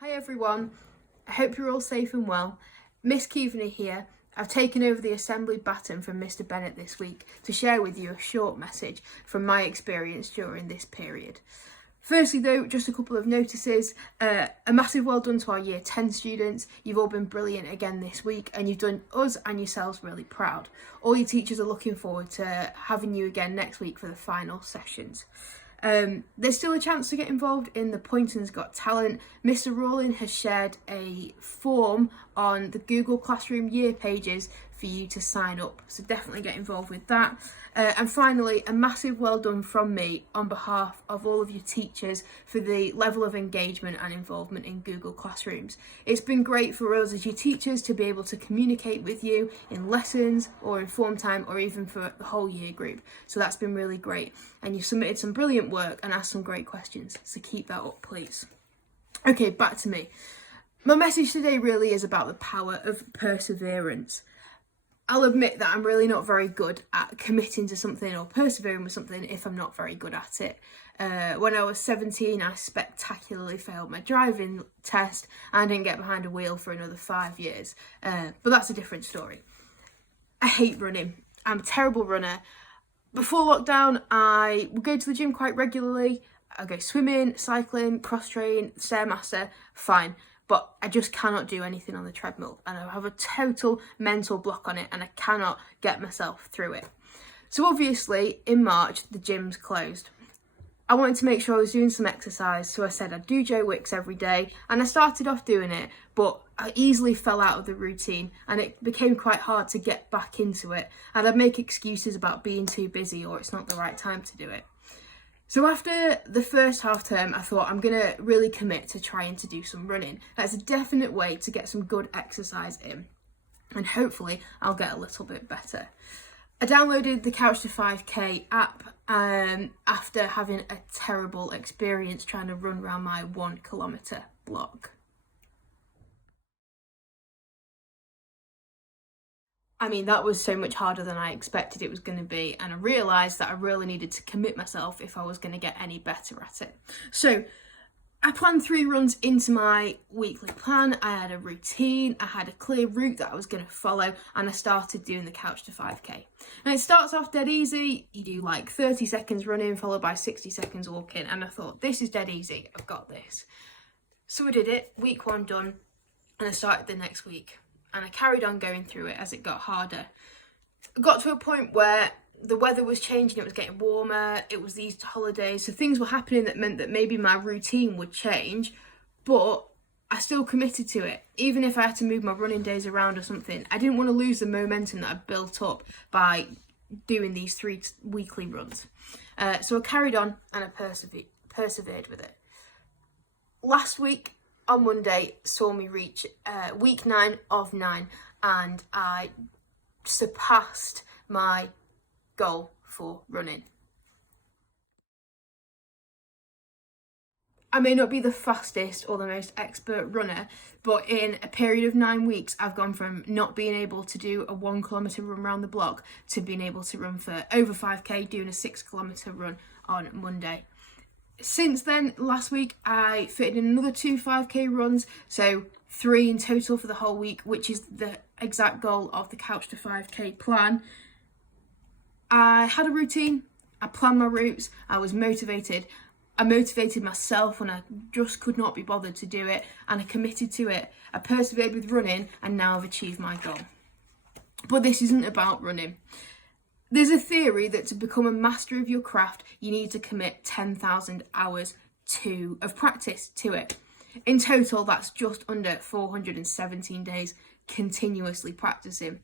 Hi everyone, I hope you're all safe and well. Miss Keaveney here. I've taken over the assembly baton from Mr. Bennett this week to share with you a short message from my experience during this period. Firstly though, just a couple of notices. A massive well done to our year 10 students. You've all been brilliant again this week and you've done us and yourselves really proud. All your teachers are looking forward to having you again next week for the final sessions. There's still a chance to get involved in the Poynton's Got Talent. Mr. Rawlin has shared a form on the Google Classroom year pages for you to sign up, so definitely get involved with that. And finally, a massive well done from me on behalf of all of your teachers for the level of engagement and involvement in Google Classrooms. It's been great for us as your teachers to be able to communicate with you in lessons or in form time or even for the whole year group. So that's been really great. And you've submitted some brilliant work and asked some great questions. So keep that up, please. Okay, back to me. My message today really is about the power of perseverance. I'll admit that I'm really not very good at committing to something or persevering with something if I'm not very good at it. When I was 17, I spectacularly failed my driving test and I didn't get behind a wheel for another 5 years. But that's a different story. I hate running. I'm a terrible runner. Before lockdown, I would go to the gym quite regularly. I go swimming, cycling, cross-train, Stairmaster, fine. But I just cannot do anything on the treadmill and I have a total mental block on it and I cannot get myself through it. So obviously in March, the gym's closed. I wanted to make sure I was doing some exercise, so I said I'd do Joe Wicks every day and I started off doing it, but I easily fell out of the routine and it became quite hard to get back into it and I'd make excuses about being too busy or it's not the right time to do it. So after the first half term, I thought I'm going to really commit to trying to do some running. That's a definite way to get some good exercise in and hopefully I'll get a little bit better. I downloaded the Couch to 5k app after having a terrible experience trying to run around my 1 kilometre block. I mean, that was so much harder than I expected it was going to be, and I realised that I really needed to commit myself if I was going to get any better at it. So I planned 3 runs into my weekly plan. I had a routine, I had a clear route that I was going to follow, and I started doing the Couch to 5k. And it starts off dead easy. You do like 30 seconds running followed by 60 seconds walking, and I thought, this is dead easy, I've got this. So I did it, week 1 done, and I started the next week. And I carried on going through it as it got harder. I got to a point where the weather was changing, it was getting warmer, it was the Easter holidays, so things were happening that meant that maybe my routine would change, but I still committed to it. Even if I had to move my running days around or something, I didn't want to lose the momentum that I'd built up by doing these 3 weekly runs. So I carried on and I persevered with it. Last week, on Monday, saw me reach week 9 of 9 and I surpassed my goal for running. I may not be the fastest or the most expert runner, but in a period of 9 weeks, I've gone from not being able to do a 1 kilometre run around the block to being able to run for over 5k, doing a 6 kilometre run on Monday. Since then, last week, I fitted in another 2 5k runs, so 3 in total for the whole week, which is the exact goal of the Couch to 5k plan. I had a routine, I planned my routes, I was motivated. I motivated myself when I just could not be bothered to do it, and I committed to it. I persevered with running, and now I've achieved my goal. But this isn't about running. There's a theory that to become a master of your craft, you need to commit 10,000 hours of practice to it. In total, that's just under 417 days continuously practicing.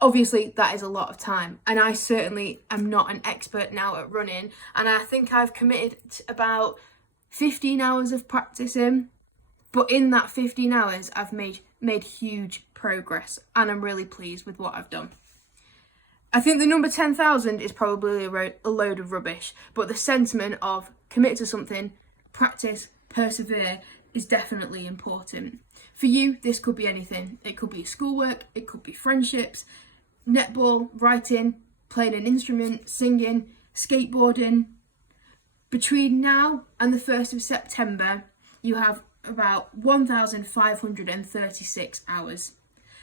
Obviously, that is a lot of time, and I certainly am not an expert now at running, and I think I've committed about 15 hours of practicing, but in that 15 hours, I've made huge progress, and I'm really pleased with what I've done. I think the number 10,000 is probably a load of rubbish, but the sentiment of commit to something, practice, persevere is definitely important. For you, this could be anything. It could be schoolwork, it could be friendships, netball, writing, playing an instrument, singing, skateboarding. Between now and the 1st of September, you have about 1,536 hours.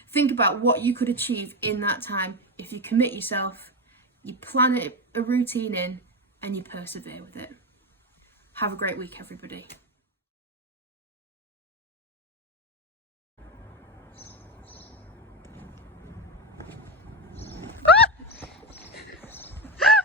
Think about what you could achieve in that time if you commit yourself, you plan a routine in, and you persevere with it. Have a great week, everybody.